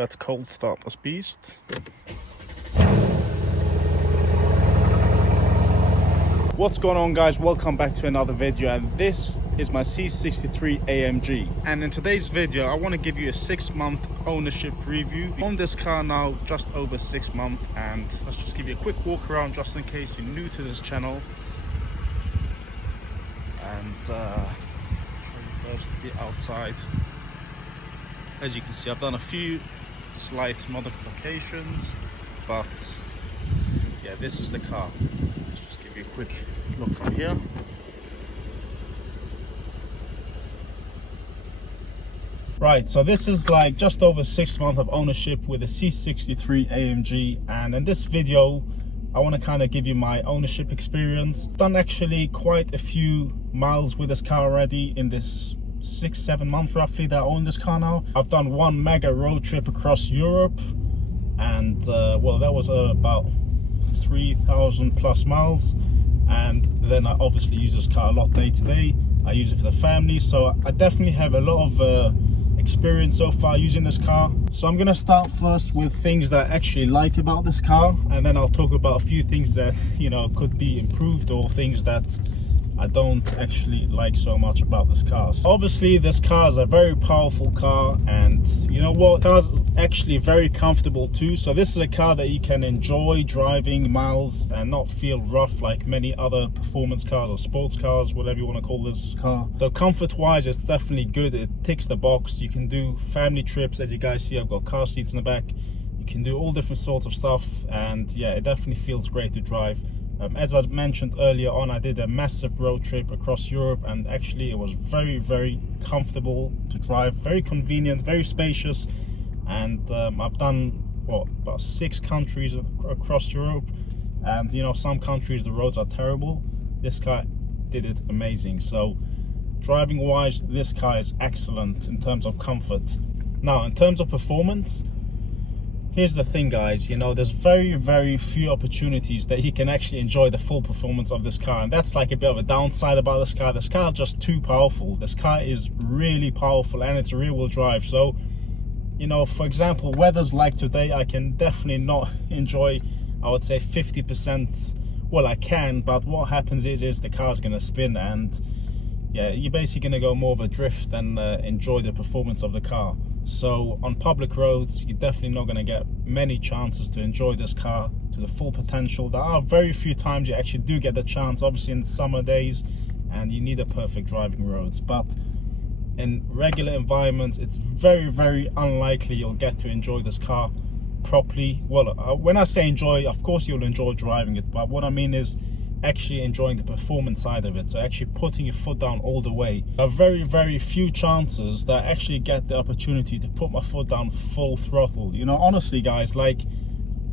Let's cold start this beast. What's going on, guys? Welcome back to another video, and this is my C63 AMG. And in today's video I want to give you a 6-month ownership review on this car. Now just over 6 months, and let's just give you a quick walk around just in case you're new to this channel. And show you first the outside. As you can see, I've done a few slight modifications, but yeah, this is the car. Let's just give you a quick look from here. Right, so this is like just over 6 months of ownership with a C63 AMG, and in this video I want to kind of give you my ownership experience. Done actually quite a few miles with this car already in this 6-7 months roughly that I own this car now. I've done one mega road trip across Europe, and well, that was about 3,000 plus miles. And then I obviously use this car a lot day to day. I use it for the family, so I definitely have a lot of experience so far using this car. So I'm gonna start first with things that I actually like about this car, and then I'll talk about a few things that, you know, could be improved, or things that I don't actually like so much about this car. So obviously this car is a very powerful car, and you know what, the car's actually very comfortable too. So this is a car that you can enjoy driving miles and not feel rough like many other performance cars or sports cars, whatever you want to call this car. So comfort wise, it's definitely good. It ticks the box. You can do family trips. As you guys see, I've got car seats in the back. You can do all different sorts of stuff, and yeah, it definitely feels great to drive. As I mentioned earlier on, I did a massive road trip across Europe, and actually it was very, very comfortable to drive, very convenient, very spacious. And I've done, what, about 6 countries across Europe, and you know, some countries the roads are terrible. This car did it amazing. So driving wise, this car is excellent in terms of comfort. Now in terms of performance, here's the thing, guys, you know, there's very, very few opportunities that you can actually enjoy the full performance of this car, and that's like a bit of a downside about this car. This car is just too powerful. This car is really powerful, and it's a rear-wheel drive. So, you know, for example, weather's like today, I can definitely not enjoy, I would say 50%. Well, I can, but what happens is the car's gonna spin, and yeah, you're basically gonna go more of a drift than enjoy the performance of the car. So on public roads, you're definitely not going to get many chances to enjoy this car to the full potential. There are very few times you actually do get the chance, obviously in summer days, and you need a perfect driving roads. But in regular environments, it's very, very unlikely you'll get to enjoy this car properly. Well, when I say enjoy, of course you'll enjoy driving it, but what I mean is actually enjoying the performance side of it. So actually putting your foot down all the way. There are very, very few chances that I actually get the opportunity to put my foot down full throttle. You know, honestly guys, like,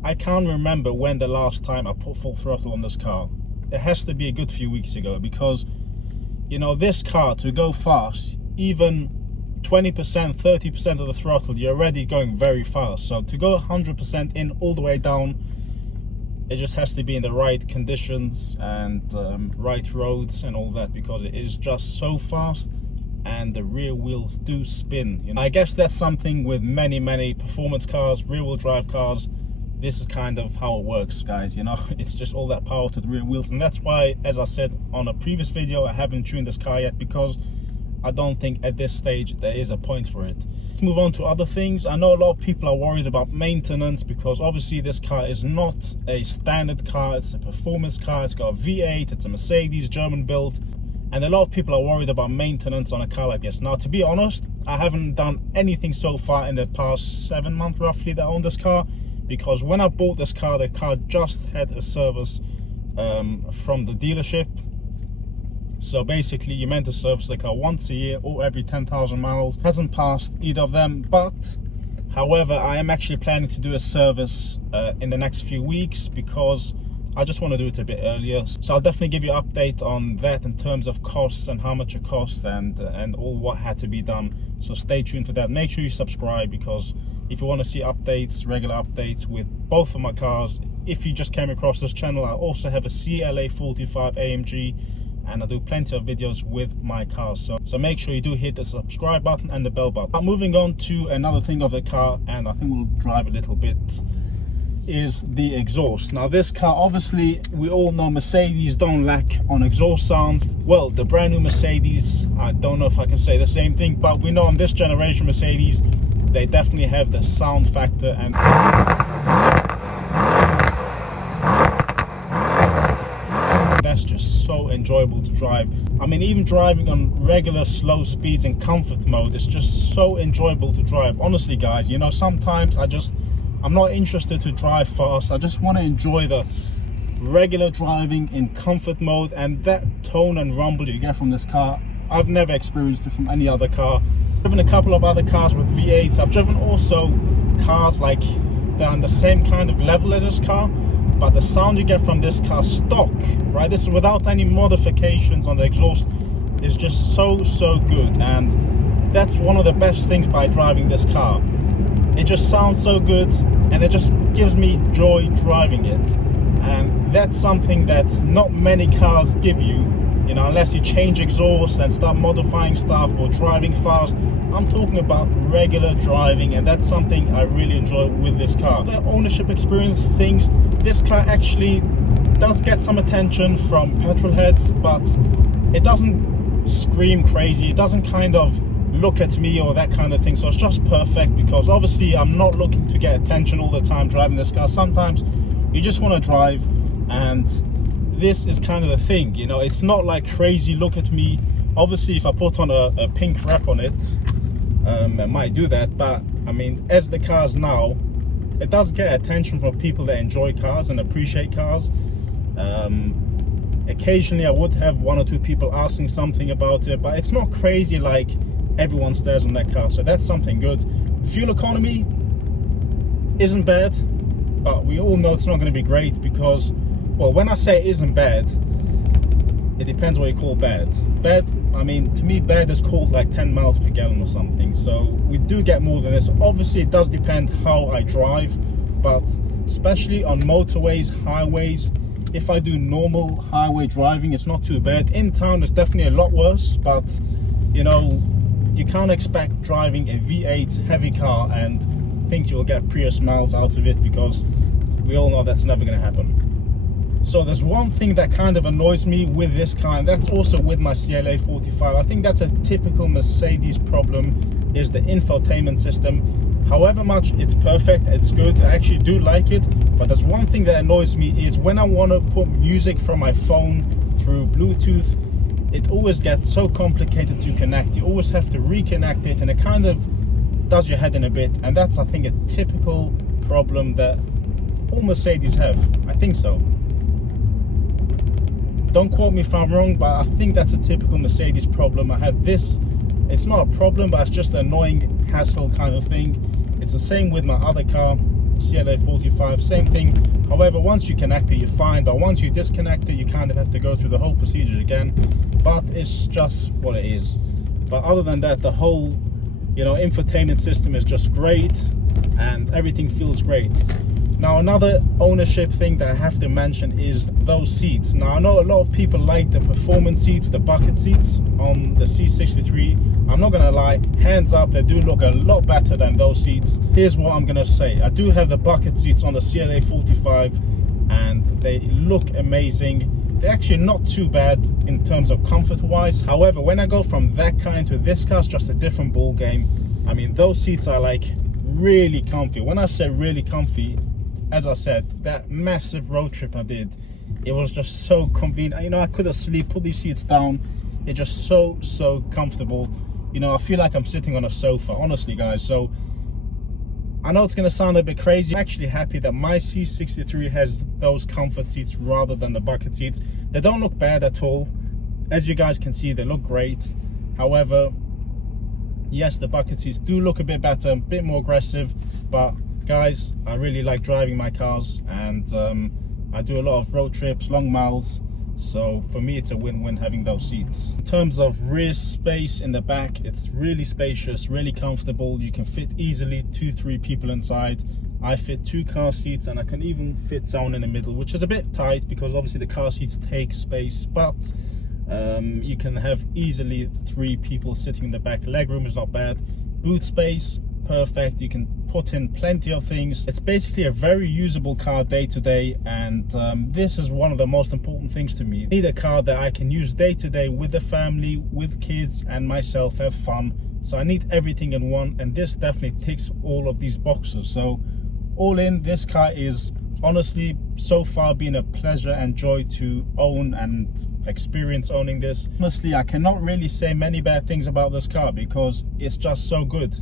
I can't remember when the last time I put full throttle on this car. It has to be a good few weeks ago, because you know, this car, to go fast, even 20%, 30% of the throttle, you're already going very fast. So to go 100% in all the way down, it just has to be in the right conditions and right roads and all that, because it is just so fast and the rear wheels do spin. You know, I guess that's something with many performance cars, rear wheel drive cars. This is kind of how it works, guys. You know, it's just all that power to the rear wheels, and that's why, as I said on a previous video, I haven't tuned this car yet, because I don't think at this stage there is a point for it. Let's move on to other things. I know a lot of people are worried about maintenance, because obviously this car is not a standard car. It's a performance car. It's got a V8. It's a Mercedes, German built, and a lot of people are worried about maintenance on a car like this. Now, to be honest, I haven't done anything so far in the past 7 months roughly that I own this car, because when I bought this car, the car just had a service from the dealership. So basically you're meant to service the car once a year or every 10,000 miles. Hasn't passed either of them, but however, I am actually planning to do a service in the next few weeks, because I just want to do it a bit earlier. So I'll definitely give you an update on that in terms of costs and how much it costs, and all what had to be done. So stay tuned for that. Make sure you subscribe, because if you want to see updates, regular updates with both of my cars. If you just came across this channel, I also have a CLA 45 AMG, and I do plenty of videos with my cars. So make sure you do hit the subscribe button and the bell button. Moving on to another thing of the car, and I think we'll drive a little bit, is the exhaust. Now this car, obviously we all know Mercedes don't lack on exhaust sounds. Well, the brand new Mercedes, I don't know if I can say the same thing, but we know on this generation Mercedes, they definitely have the sound factor, and that's just so enjoyable to drive. I mean, even driving on regular slow speeds in comfort mode, it's just so enjoyable to drive. Honestly guys, you know, sometimes I'm not interested to drive fast. I just want to enjoy the regular driving in comfort mode, and that tone and rumble you get from this car, I've never experienced it from any other car. I've driven a couple of other cars with V8s. I've driven also cars like they're on the same kind of level as this car, but the sound you get from this car stock, right? This is without any modifications on the exhaust, is just so good, and that's one of the best things by driving this car. It just sounds so good, and it just gives me joy driving it, and that's something that not many cars give you, you know, unless you change exhaust and start modifying stuff or driving fast. I'm talking about regular driving, and that's something I really enjoy with this car. The ownership experience things, this car actually does get some attention from petrol heads, but it doesn't scream crazy, it doesn't kind of look at me or that kind of thing. So it's just perfect, because obviously I'm not looking to get attention all the time driving this car. Sometimes you just want to drive, and this is kind of the thing, you know. It's not like crazy look at me. Obviously if I put on a pink wrap on it, I might do that, but I mean, as the car's now, it does get attention from people that enjoy cars and appreciate cars. Occasionally I would have one or two people asking something about it, but it's not crazy like everyone stares on that car, so that's something good. Fuel economy isn't bad, but we all know it's not going to be great, because, well, when I say it isn't bad, it depends what you call bad. Bad, I mean, to me bad is called like 10 miles per gallon or something, so we do get more than this. Obviously it does depend how I drive, but especially on motorways, highways, if I do normal highway driving, it's not too bad. In town it's definitely a lot worse, but you know, you can't expect driving a V8 heavy car and think you'll get Prius miles out of it, because we all know that's never going to happen. So there's one thing that kind of annoys me with this car, and that's also with my CLA 45. I think that's a typical Mercedes problem, is the infotainment system. However much it's perfect, it's good, I actually do like it, but there's one thing that annoys me, is when I want to put music from my phone through Bluetooth, it always gets so complicated to connect. You always have to reconnect it, and it kind of does your head in a bit, and that's, I think, a typical problem that all Mercedes have. I think so. Don't quote me if I'm wrong, but I think that's a typical Mercedes problem. I have this, it's not a problem, but it's just an annoying hassle kind of thing. It's the same with my other car, CLA 45, same thing. However, once you connect it, you're fine, but once you disconnect it, you kind of have to go through the whole procedure again. But it's just what it is. But other than that, the whole, you know, infotainment system is just great, and everything feels great. Now, another ownership thing that I have to mention is those seats. Now, I know a lot of people like the performance seats, the bucket seats on the C63. I'm not gonna lie, hands up, they do look a lot better than those seats. Here's what I'm gonna say. I do have the bucket seats on the CLA 45, and they look amazing. They're actually not too bad in terms of comfort wise. However, when I go from that kind to this car, it's just a different ball game. I mean, those seats are like really comfy. When I say really comfy, as I said, that massive road trip I did, it was just so convenient. You know, I could have sleep, put these seats down. They're just so comfortable. You know, I feel like I'm sitting on a sofa, honestly guys. So I know it's gonna sound a bit crazy. I'm actually happy that my C63 has those comfort seats rather than the bucket seats. They don't look bad at all. As you guys can see, they look great. However, yes, the bucket seats do look a bit better, a bit more aggressive, but guys, I really like driving my cars, and I do a lot of road trips, long miles, so for me it's a win-win having those seats. In terms of rear space in the back, it's really spacious, really comfortable. You can fit easily 2-3 people inside. I fit 2 car seats, and I can even fit someone in the middle, which is a bit tight because obviously the car seats take space, but You can have easily 3 people sitting in the back. Legroom is not bad. Boot space, perfect. You can put in plenty of things. It's basically a very usable car day to day, and this is one of the most important things to me. I need a car that I can use day to day with the family, with kids and myself, have fun. So I need everything in one, and this definitely ticks all of these boxes. So all in, this car is honestly so far been a pleasure and joy to own and experience owning this. Honestly, I cannot really say many bad things about this car because it's just so good,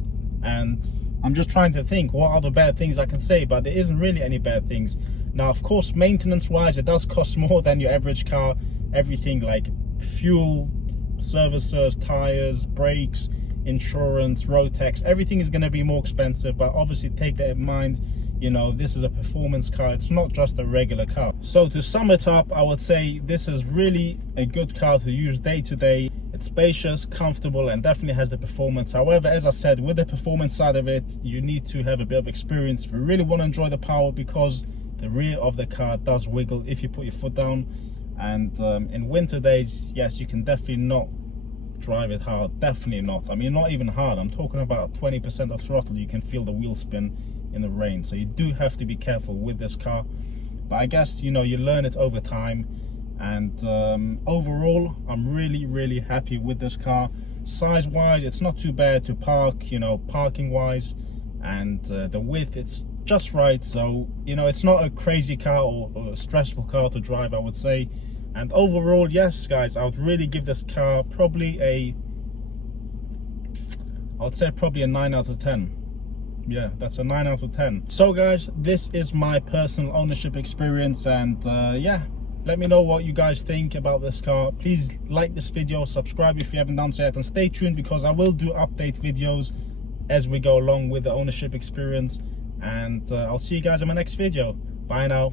and I'm just trying to think what are the bad things I can say, but there isn't really any bad things. Now, of course, maintenance wise, it does cost more than your average car. Everything like fuel, services, tires, brakes, insurance, road tax, everything is going to be more expensive, but obviously take that in mind. You know, this is a performance car, it's not just a regular car. So to sum it up, I would say this is really a good car to use day to day. It's spacious, comfortable, and definitely has the performance. However, as I said, with the performance side of it, you need to have a bit of experience if you really want to enjoy the power, because the rear of the car does wiggle if you put your foot down. And in winter days, yes, you can definitely not drive it hard. Definitely not. I mean, not even hard. I'm talking about 20% of throttle. You can feel the wheel spin in the rain. So you do have to be careful with this car. But I guess, you know, you learn it over time. And overall, I'm really happy with this car. Size wise, it's not too bad to park, you know, parking wise, and the width, it's just right. So, you know, it's not a crazy car or a stressful car to drive, I would say. And overall, yes guys, I would really give this car probably a 9 out of 10. Yeah, that's a 9 out of 10. So guys, this is my personal ownership experience, and yeah, let me know what you guys think about this car. Please like this video, subscribe if you haven't done so yet, and stay tuned because I will do update videos as we go along with the ownership experience. And I'll see you guys in my next video. Bye now.